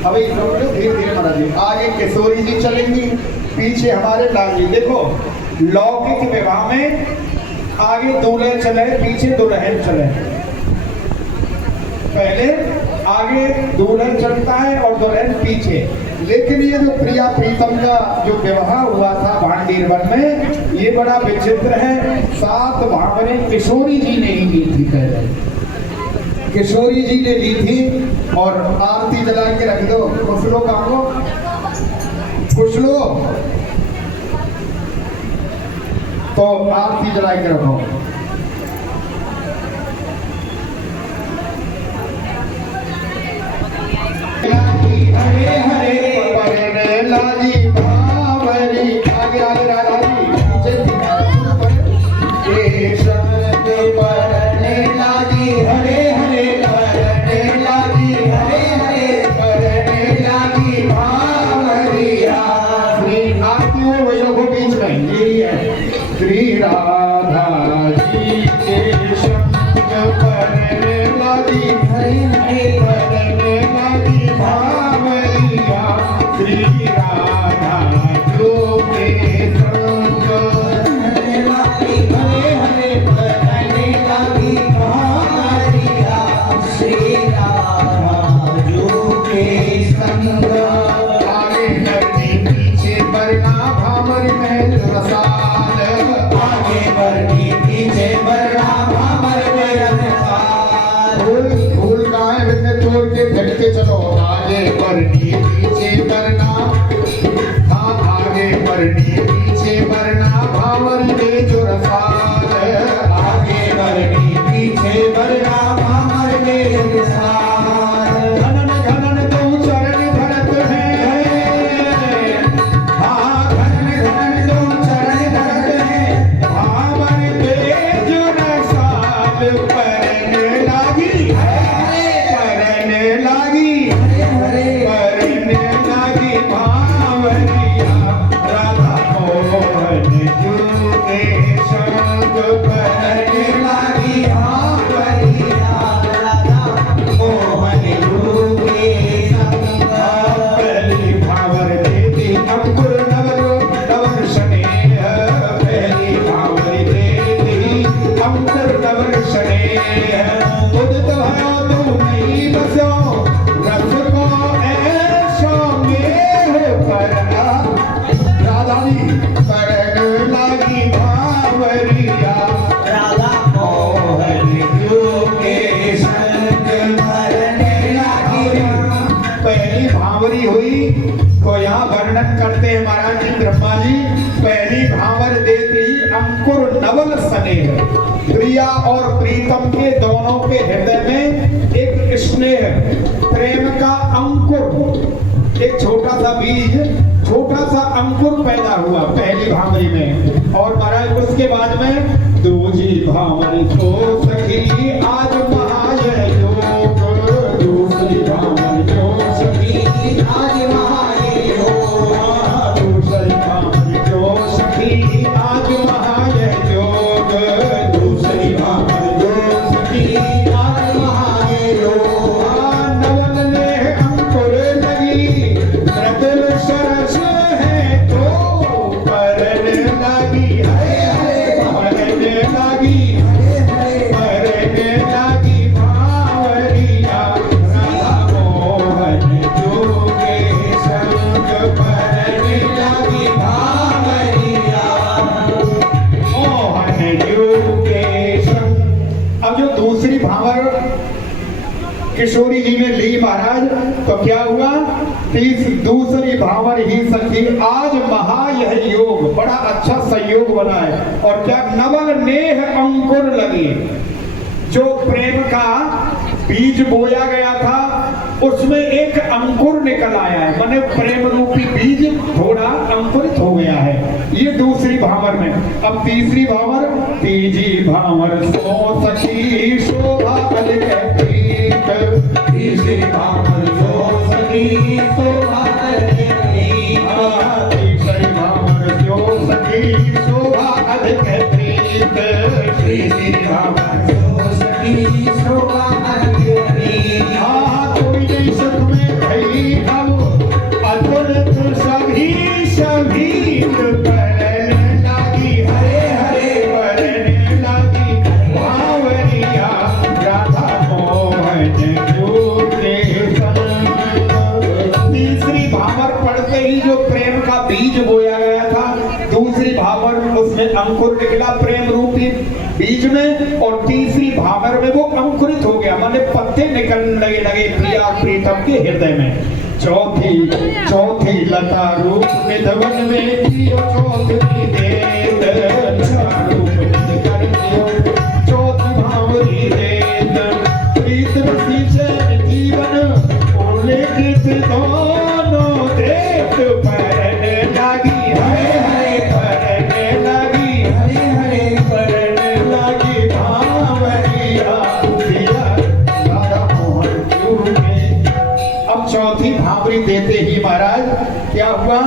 अब धीरे धीरे महाराज जी आगे किशोरी जी चलेंगी, पीछे हमारे लाल जी। देखो लौकिक विवाह में आगे दूल्हे चले, पीछे दुल्हन चले। पहले आगे दुल्हन चलता है और दुल्हन पीछे। लेकिन ये जो प्रिया प्रीतम का जो विवाह हुआ था भांडीर वन में, ये बड़ा विचित्र है। 7 भावरें किशोरी जी ने ही ली थी। पहले किशोरी जी ने ली थी। और आरती जला के रख दो। कुछ लो काम लो, कुछ लो तो आरती जला के रखो। हरे हरे परने लाजी भावरी। आगे आगे राधा जी ये शरद परने लाजी हरे हरे परने लाजी हरे हरे परने लाजी भावरिया। आरती में वही लोगों बीच में यही है। श्री राधा जी के शब्द परने लाजी हरे हरे परने लाजी भावरिया। श्री राधा जो के संग हरे हरे परने लाजी भावरिया। श्री राधा जो के संग आगे नदी पीछे बरना भामर महल रसाल। आगे बढ़ी पीछे बरना भामर महल रसाल। फूल गाय बिन्ने तोड़ के फेंकते चलो। आगे बढ़ी पीछे बरना, हाँ आगे बढ़ी पीछे बरना भामर में जो रसाल। आगे बढ़ी पीछे बरना भामर में रसाल। घनन घनन दो चरण धरत है, हाँ घनन घनन दो चरण धरत है। भामर में जो रसाल परने लागी, परने लागी, परने लागी भावरिया। राधा मोहन जो के संग परने लागी भावरिया। राधा मोहन जो के संग। पहली भावर देती अंकुर नवर स्नेह। पहली भावर देती अंकुर नवर स्नेह। उदित भयो तुम नहीं बसो, रस को ऐसो मेह करना। राधा जी परने लागी भावरिया। राधा मोहन जो के संग परने लागी। पहली भावरी हुई तो यहाँ वर्णन करते हैं महाराज जी ब्रह्मा जी। पहली भावर देती अंकुर नवल स्नेह। प्रिया और प्रीतम के दोनों के हृदय में एक स्नेह प्रेम का अंकुर, एक छोटा सा बीज, छोटा सा अंकुर पैदा हुआ पहली भावरी में। और महाराज उसके बाद में दूजी भावरी तो सखी आज महायोग। दूसरी भावरी तो सखी आज महायोग। दूसरी भावरी तो सखी आज महायोग। दूसरी भावरी तो सखी आज महायोग। नवल ने अंकुर लगी, मृदुल सरस है तो परने लागी। परने लागी, परने लागी भावरिया। राधा मोहन जो के संग परने लागी भावरिया। मोहन जो के संग। अब जो दूसरी भावर किशोरी जी ने ली महाराज, तो क्या हुआ? दूसरी भावर ही सखी आज महा यह योग। बड़ा अच्छा संयोग बना है। और क्या नवल नेह अंकुर लगी। जो प्रेम का बीज बोया गया था उसमें एक अंकुर निकल आया है। माने प्रेम रूपी बीज थोड़ा अंकुरित हो गया है। ये दूसरी भावर में। अब तीसरी भावर, तीजी भावर सो सखी शोभा अधिक प्रीत। तीसरी भावर सो सखी शोभा अधिक प्रीत। तीसरी भावर सो सखी शोभा अधिक प्रीत। तीसरी भावर सो सखी शोभा अधिक प्रीत। कोई नहीं सुख में भई अंकुर निकला प्रेम रूपी बीज में, और तीसरी भावर में वो अंकुरित हो गया, माने पत्ते निकलने लगे प्रिया प्रीतम के हृदय में। चौथी लता रूप निधवन में कियो, चौथी देत लता रूप निध कर दियो, चौथी भावरी देत प्रीत रसी से जीवन उल्लेखित दोनों देत परने लागी, हरे हरे परने लागी, हरे हरे परने लागी भावरिया प्रिया राधा मोहन क्यों में। अब चौथी भावरी देते ही महाराज क्या हुआ,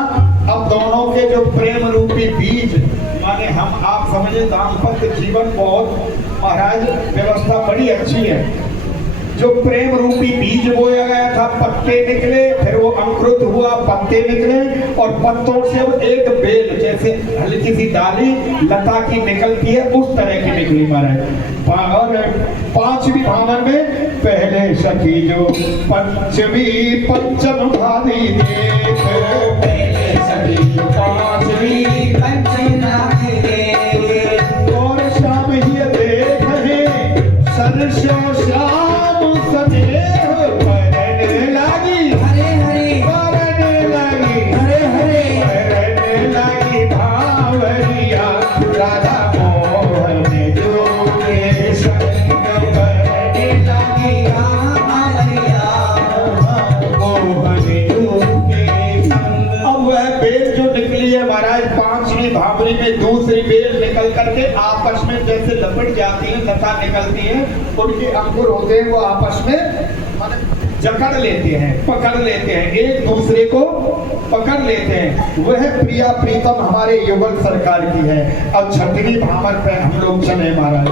अब दोनों के जो प्रेम रूपी बीज, माने हम आप समझे दाम्पत्य जीवन बहुत महाराज व्यवस्था बड़ी अच्छी है। जो प्रेम रूपी बीज बोया गया था, पत्ते निकले, फिर वो अंकुरित हुआ, पत्ते निकले, और पत्तों से अब एक बेल जैसे हल्की सी डाली लता की निकलती है, उस तरह की निकली महाराज। और पांचवी भावन में पहले सखी जो पंचमी पंचम भादी देख, पहले सखी जो पांचवी पंचम भादी देख, और शाम ही देख है सरसों श्याम सनेह परने लागी, हरे हरे परने लागी, हरे हरे परने लागी भावरिया राधा मोहन जो के संग परने लागी, भावरिया मोहन जो के संग। अब वह बेल जो निकली है महाराज पांचवी भावरी में, दूसरी बेल निकल करके आपस में जैसे लपट जाती है, लता निकलती है, उनके अंकुर होते हैं, वो आपस में जकड़ लेते हैं, पकड़ लेते हैं, एक दूसरे को पकड़ लेते हैं। वह प्रिया प्रीतम हमारे युगल सरकार की है। अब छठी भावर पे हम लोग चले महाराज।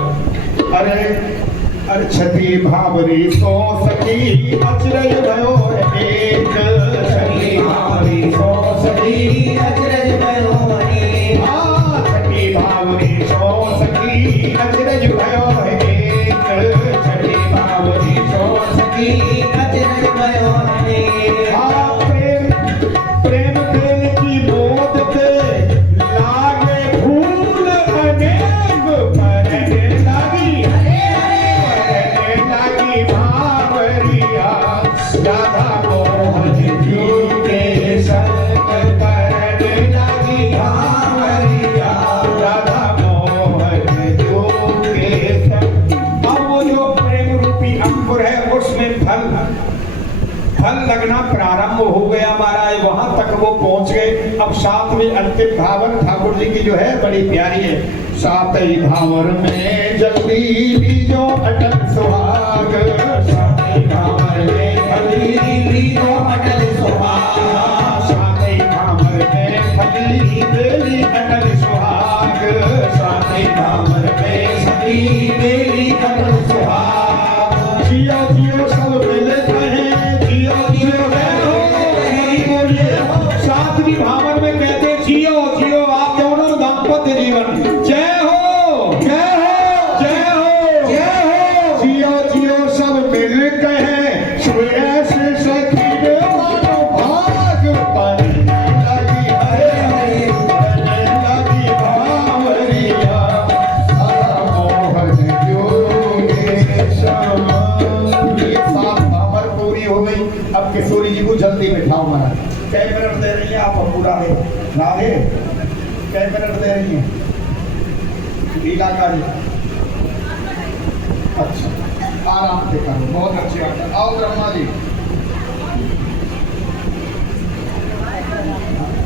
अरे छठी भावरी सो सखी अचरज भयो एक, छठी भावरी सो सखी अचरज भयो एक, छठी भावरी सो सखी अचरज भयो एक, छठी भावरी सो सखी अचरज भयो एक। प्रेम बेल की मोद पे लागे फूल अनेक, परने लागी, परने लागी भावरिया राधा मोहन जो के संग, परने लागी भावरिया राधा मोहन जो के संग। अब वो जो प्रेम रूपी अंकुर है उसमें फल लगना प्रारंभ हो गया महाराज, वहां तक वो पहुंच गए। अब सातवीं अंतिम भावर ठाकुर जी की जो है बड़ी प्यारी है। सातवीं भावर में जल्दी जो अटल सुहाग, सातवीं भावर में जल्दी जो अटल सुहाग, सातवीं भावर में फली बेली अटल सुहाग, सातवीं भावर में फली बेली अटल सुहाग। जियो जियो सब मिले सातवीं भावर में कहते जियो जियो आप दोनों दाम्पत्य जीवन, जय हो जय हो जय हो जय हो, जियो जियो सब मिल कहे सुरेश सखी मानो भाग, परने लगी हरे हरे परने लगी भावरिया राधा मोहन जो के संग। ये सात भावर पूरी हो गई। अब किशोरी जी को जल्दी बिठाओ महाराज। कै मिनट दे रही है आप पूरा है राधे, कै मिनट दे रही है लीला का जी? अच्छा आराम से करो, बहुत अच्छी बात है। आओ ब्रह्मा जी।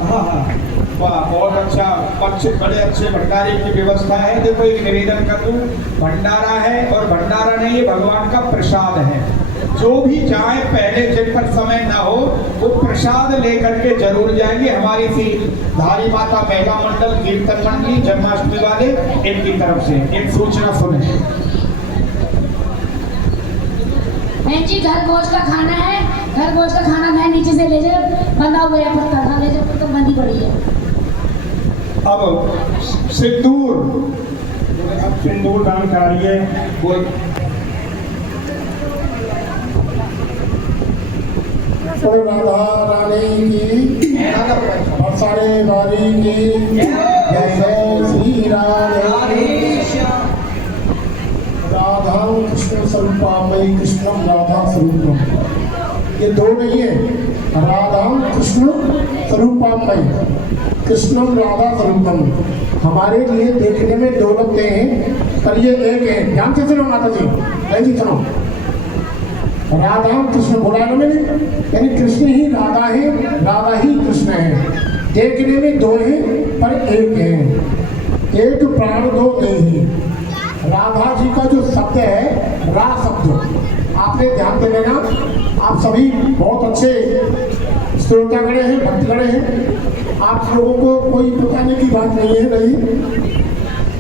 हाँ हाँ वाह बहुत अच्छा, अच्छे बड़े अच्छे भंडारे की व्यवस्था है। देखो एक निवेदन कर दूं, भंडारा है और भंडारा नहीं, ये भगवान का प्रसाद है। जो भी जाए पहले जिन पर समय ना हो वो प्रसाद लेकर के जरूर जाएंगे। हमारी सी धारी माता महिला मंडल कीर्तन मंडली जन्माष्टमी वाले इनकी तरफ से एक सूचना सुने। बहन जी घर भोज का खाना है, घर भोज का खाना मैं नीचे से ले जाए, बंधा हुआ है पत्थर ना ले जाए तो बंदी पड़ी है। अब सिंदूर, अब सिंदूर दान कराइए। बोल राधा रानी की, बरसाने वाली की, जय श्री की राधे राधा कृष्ण स्वरूपामयी कृष्णम राधा स्वरूपम। ये दो नहीं है, राधा कृष्ण स्वरूपामयी कृष्णम राधा स्वरूपम। हमारे लिए देखने में दो लगते हैं पर ये एक है। ध्यान से सुनो माता जी, जी सुनो। राधा कृष्ण बोला ना मैंने, यानी कृष्ण ही राधा है, राधा ही कृष्ण है। देखने में दो हैं पर एक है, एक प्राण दो नहीं। राधा जी का जो शब्द है रा शब्द, आपने ध्यान दे लेना। आप सभी बहुत अच्छे श्रोतागण हैं, भक्तगण हैं। आप लोगों को कोई बताने की बात नहीं है। नहीं,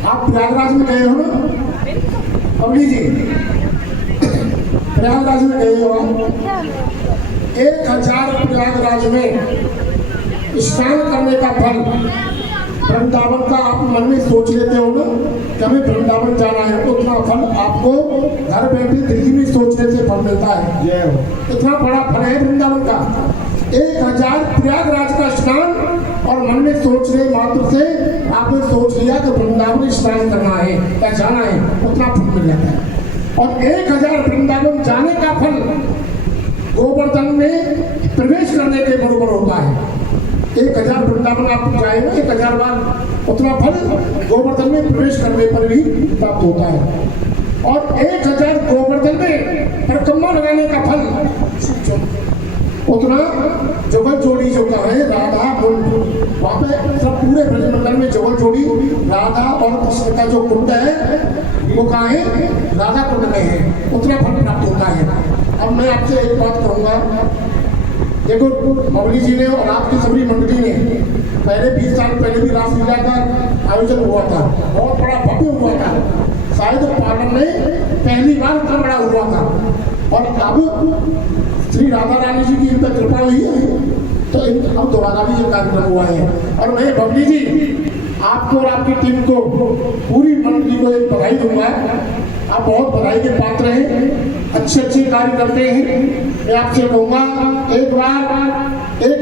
आप प्रयागराज में गए हो ना अवली जी, प्रयागराज में गए हो। 1000 प्रयागराज में स्नान करने का फल वृंदावन का आप मन में सोच लेते हो ना कि हमें वृंदावन जाना है, उतना फल आपको घर बैठे दिल्ली में सोचने से फल मिलता है। इतना बड़ा फल है वृंदावन का। 1000 प्रयागराज का स्नान और मन में सोचने मात्र से आपने सोच लिया कि वृंदावन स्नान करना है या जाना है, उतना फल मिल जाता है। और 1000 वृंदावन जाने का फल गोवर्धन में प्रवेश करने के बराबर होता है। 1000 वृंदावन आप जाए ना 1000 बार, उतना फल गोवर्धन में प्रवेश करने पर भी प्राप्त होता है। और 1000 गोवर्धन में परिक्रमा लगाने का फल उतना जबल जोड़ी जो का है राधा कुंड, वहाँ पे सब पूरे ब्रजमंडल में जबल जोड़ी राधा और कृष्ण का जो कुंड है वो कहाँ है, राधा कुंड में है, उतना फल प्राप्त होता है। अब मैं आपसे एक बात कहूँगा, देखो बबली जी ने और आपकी सभी मंडली ने पहले 20 साल पहले भी रासलीला का आयोजन हुआ था, बहुत बड़ा भव्य हुआ था। शायद पालन में पहली बार इतना बड़ा हुआ था। और अब श्री राधा रानी जी की इन पर कृपा हुई है तो अब दोबारा भी ये कार्यक्रम हुआ है। और मैं बबली जी आपको और आपकी टीम को, पूरी मंडली को एक बधाई दूंगा। आप बहुत बधाई के पात्र हैं, अच्छे कार्य करते हैं। मैं आपसे कहूँगा एक बार एक